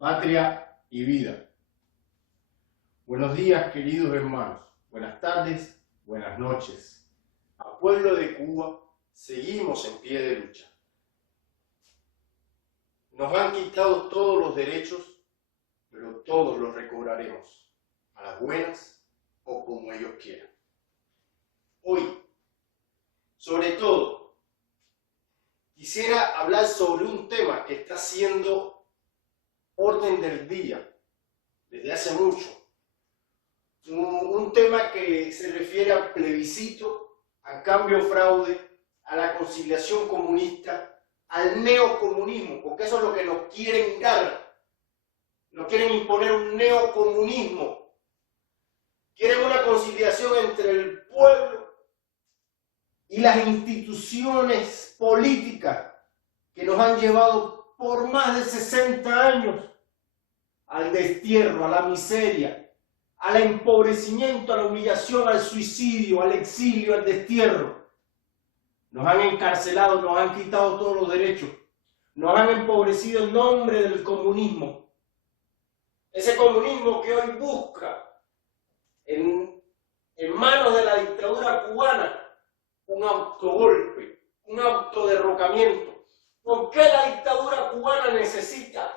patria y vida. Buenos días, queridos hermanos. Buenas tardes, buenas noches. A pueblo de Cuba, seguimos en pie de lucha. Nos han quitado todos los derechos, pero todos los recobraremos, a las buenas o como ellos quieran. Hoy, sobre todo, quisiera hablar sobre un tema que está siendo orden del día desde hace mucho. Un tema que se refiere al plebiscito, al cambio fraude, a la conciliación comunista, al neocomunismo, porque eso es lo que nos quieren dar. Nos quieren imponer un neocomunismo. Quieren una conciliación entre el pueblo y las instituciones políticas que nos han llevado por más de 60 años al destierro, a la miseria, al empobrecimiento, a la humillación, al suicidio, al exilio, al destierro. Nos han encarcelado, nos han quitado todos los derechos, nos han empobrecido en nombre del comunismo. Ese comunismo que hoy busca en manos de la dictadura cubana un autogolpe, un autoderrocamiento. ¿Por qué la dictadura cubana necesita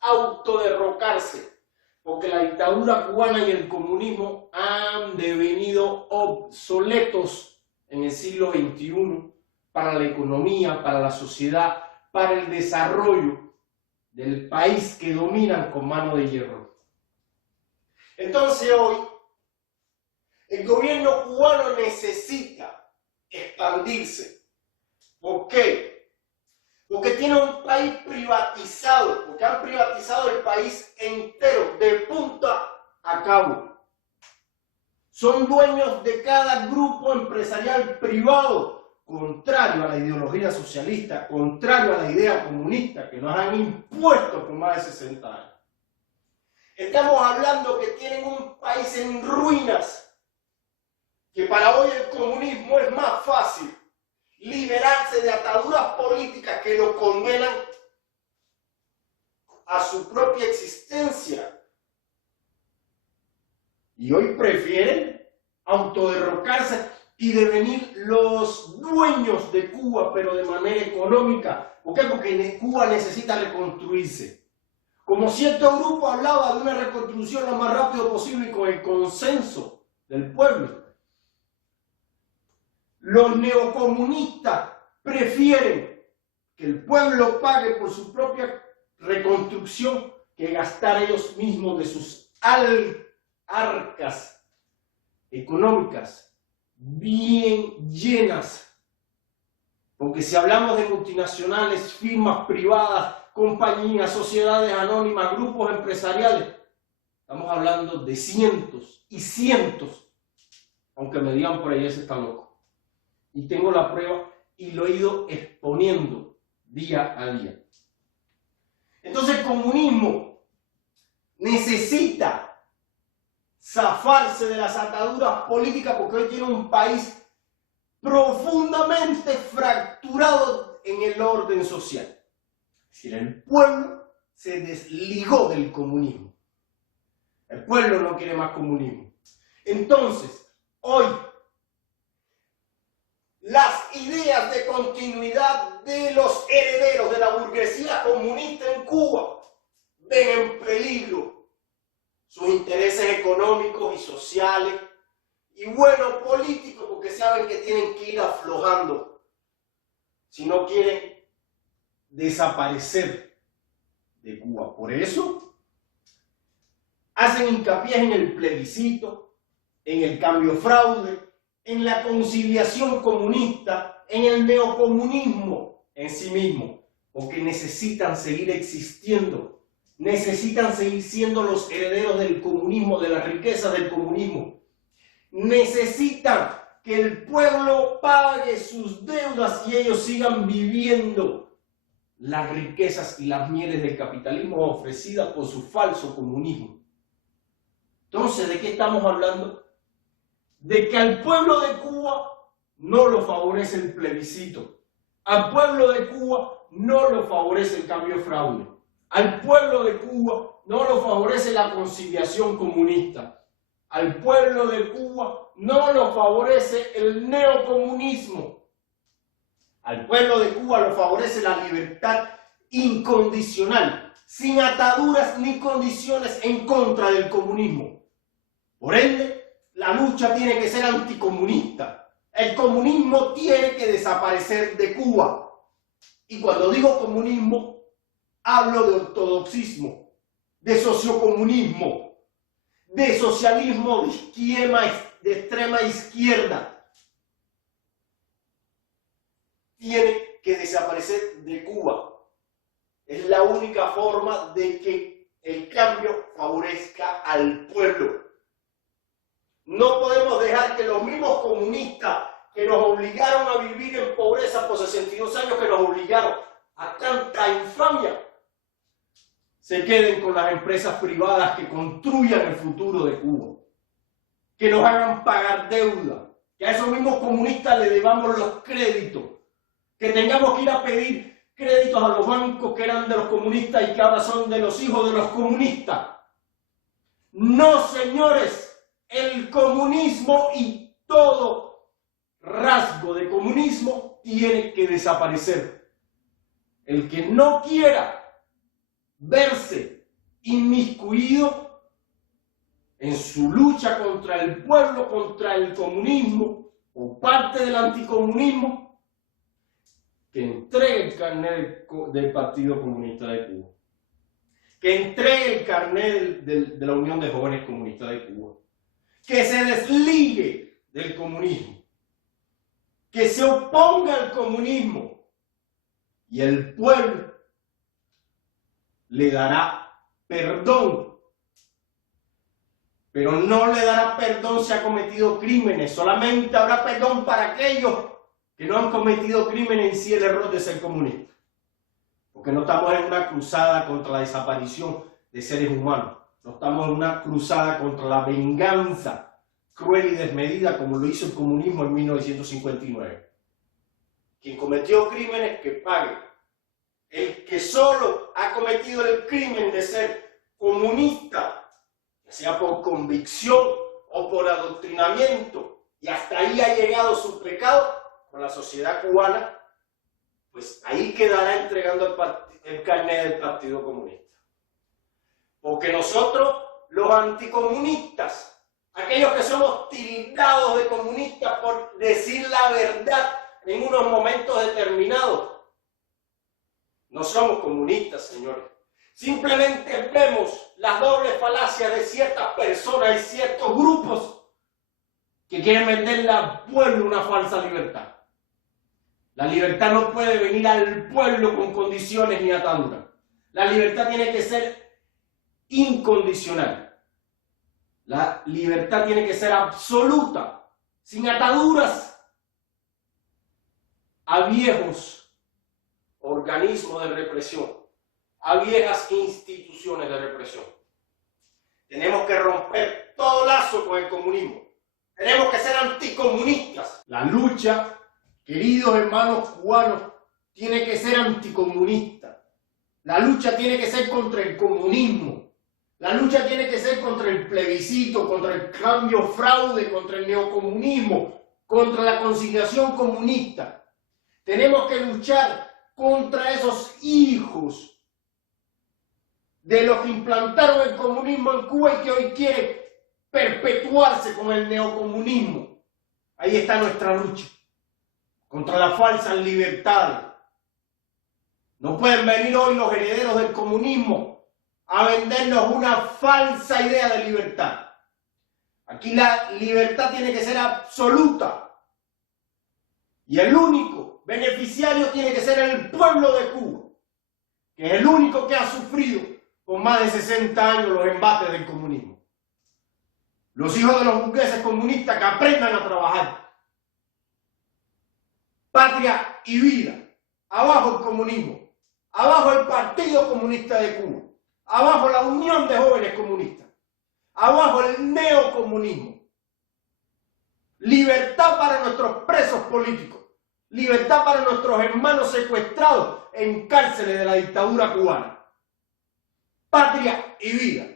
autoderrocarse? Porque la dictadura cubana y el comunismo han devenido obsoletos en el siglo XXI para la economía, para la sociedad, para el desarrollo del país que dominan con mano de hierro. Entonces hoy, el gobierno cubano necesita expandirse. ¿Por qué? Porque tiene un país privatizado, porque han privatizado el país entero, de punta a cabo. Son dueños de cada grupo empresarial privado, contrario a la ideología socialista, contrario a la idea comunista que nos han impuesto por más de 60 años. Estamos hablando que tienen un país en ruinas, que para hoy el comunismo es más fácil liberarse de ataduras políticas que lo condenan a su propia existencia. Y hoy prefieren autoderrocarse y devenir los dueños de Cuba, pero de manera económica. ¿Por qué? Porque Cuba necesita reconstruirse. Como cierto grupo hablaba de una reconstrucción lo más rápido posible y con el consenso del pueblo. Los neocomunistas prefieren que el pueblo pague por su propia reconstrucción que gastar ellos mismos de sus arcas económicas bien llenas. Porque si hablamos de multinacionales, firmas privadas, compañías, sociedades anónimas, grupos empresariales, estamos hablando de cientos y cientos, aunque me digan por ahí ese está loco. Y tengo la prueba y lo he ido exponiendo día a día. Entonces el comunismo necesita zafarse de las ataduras políticas porque hoy tiene un país profundamente fracturado en el orden social. Es decir, el pueblo se desligó del comunismo. El pueblo no quiere más comunismo. Entonces, hoy, las ideas de continuidad de los herederos de la burguesía comunista en Cuba ven en peligro sus intereses económicos y sociales y bueno, políticos, porque saben que tienen que ir aflojando si no quieren desaparecer de Cuba. Por eso hacen hincapié en el plebiscito, en el cambio fraude, en la conciliación comunista, en el neocomunismo en sí mismo, porque necesitan seguir existiendo, necesitan seguir siendo los herederos del comunismo, de la riqueza del comunismo. Necesitan que el pueblo pague sus deudas y ellos sigan viviendo las riquezas y las mieles del capitalismo ofrecidas por su falso comunismo. Entonces, ¿de qué estamos hablando? De que al pueblo de Cuba no lo favorece el plebiscito. Al pueblo de Cuba no lo favorece el cambio fraude. Al pueblo de Cuba no lo favorece la conciliación comunista. Al pueblo de Cuba no lo favorece el neocomunismo. Al pueblo de Cuba lo favorece la libertad incondicional, sin ataduras ni condiciones en contra del comunismo. Por ende, la lucha tiene que ser anticomunista. El comunismo tiene que desaparecer de Cuba. Y cuando digo comunismo, hablo de ortodoxismo, de sociocomunismo, de socialismo de extrema izquierda. Tiene que desaparecer de Cuba. Es la única forma de que el cambio favorezca al pueblo. No podemos dejar que los mismos comunistas que nos obligaron a vivir en pobreza por 62 años, que nos obligaron a tanta infamia, se queden con las empresas privadas que construyan el futuro de Cuba, que nos hagan pagar deuda, que a esos mismos comunistas le debamos los créditos, que tengamos que ir a pedir créditos a los bancos que eran de los comunistas y que ahora son de los hijos de los comunistas. No, señores, el comunismo y todo rasgo de comunismo tiene que desaparecer. El que no quiera verse inmiscuido en su lucha contra el pueblo, contra el comunismo o parte del anticomunismo, que entregue el carnet del Partido Comunista de Cuba, que entregue el carnet de la Unión de Jóvenes Comunistas de Cuba, que se desligue del comunismo, que se oponga al comunismo, y el pueblo le dará perdón. Pero no le dará perdón si ha cometido crímenes, solamente habrá perdón para aquellos que no han cometido crímenes en sí el error de ser comunista. Porque no estamos en una cruzada contra la desaparición de seres humanos, no estamos en una cruzada contra la venganza cruel y desmedida como lo hizo el comunismo en 1959. Quien cometió crímenes, que pague. El que solo ha cometido el crimen de ser comunista, ya sea por convicción o por adoctrinamiento, y hasta ahí ha llegado su pecado con la sociedad cubana, pues ahí quedará entregando el carnet del Partido Comunista. Porque nosotros, los anticomunistas, aquellos que somos tildados de comunistas por decir la verdad en unos momentos determinados, no somos comunistas, señores. Simplemente vemos las dobles falacias de ciertas personas y ciertos grupos que quieren venderle al pueblo una falsa libertad. La libertad no puede venir al pueblo con condiciones ni ataduras. La libertad tiene que ser incondicional. La libertad tiene que ser absoluta, sin ataduras a viejos organismos de represión, a viejas instituciones de represión. Tenemos que romper todo lazo con el comunismo. Tenemos que ser anticomunistas. La lucha, queridos hermanos cubanos, tiene que ser anticomunista. La lucha tiene que ser contra el comunismo. La lucha tiene que ser contra el plebiscito, contra el cambio fraude, contra el neocomunismo, contra la conciliación comunista. Tenemos que luchar contra esos hijos de los que implantaron el comunismo en Cuba y que hoy quieren perpetuarse con el neocomunismo. Ahí está nuestra lucha contra las falsas libertades. No pueden venir hoy los herederos del comunismo a vendernos una falsa idea de libertad. Aquí la libertad tiene que ser absoluta. Y el único beneficiario tiene que ser el pueblo de Cuba, que es el único que ha sufrido por más de 60 años los embates del comunismo. Los hijos de los burgueses comunistas que aprendan a trabajar. Patria y vida. Abajo el comunismo. Abajo el Partido Comunista de Cuba. Abajo la Unión de Jóvenes Comunistas. Abajo el neocomunismo. Libertad para nuestros presos políticos. Libertad para nuestros hermanos secuestrados en cárceles de la dictadura cubana. patria y vida.